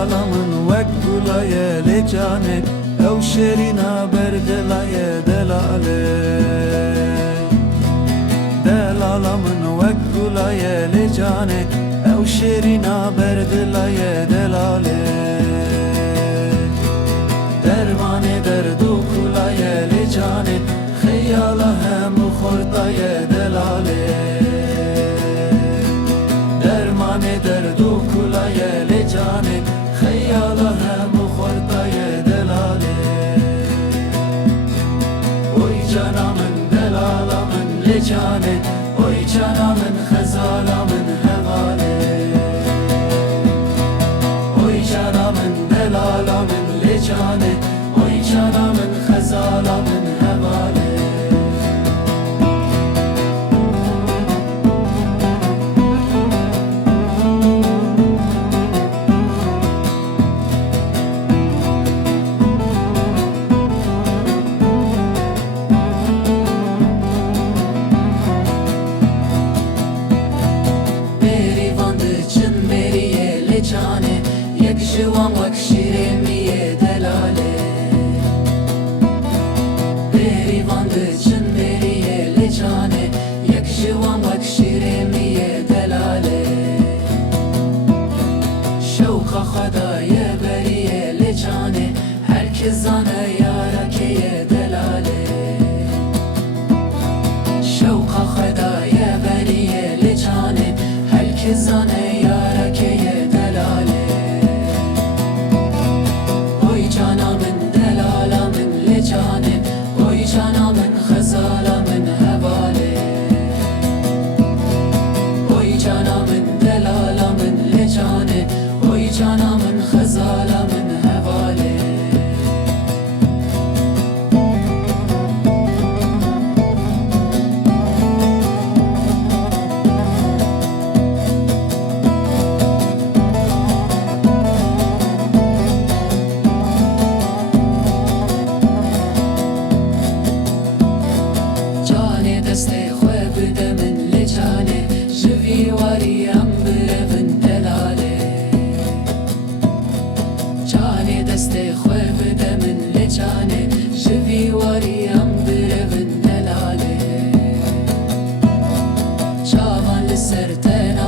دلالا من وک گلای لجانه او شیرینا بردلای دلاله دلالا من وک گلای لجانه او شیرینا بردلای دلاله درمان درد و کلای لجانه خیال هم خوردای دلاله درمان درد و کلای لجانه خیال هم خوردای دلاله اوی جانا من دلالا من لجانه اوی جانا من خزالا من حواله اوی جانا من دلالا من لجانه اوی جانا من خزالا من حواله جانه یک جوان وک شیر میه دلاله بریوان ده چن بریه لجانه یک جوان وک شیر میه دلاله شوق خدای بریه لجانه هر که زانه یارا که دلاله شوق خدای بریه لجانه هر که زانه یارا که جانه اوی جانا من خزالا من حواله اوی جانا من دلالا من لجانه اوی جانا من خزالا من حواله دست خواه بده من لجانه جوی واریم برون دلاله جانه دست خواه بده من لجانه جوی واریم برون دلاله چاوان لسر تن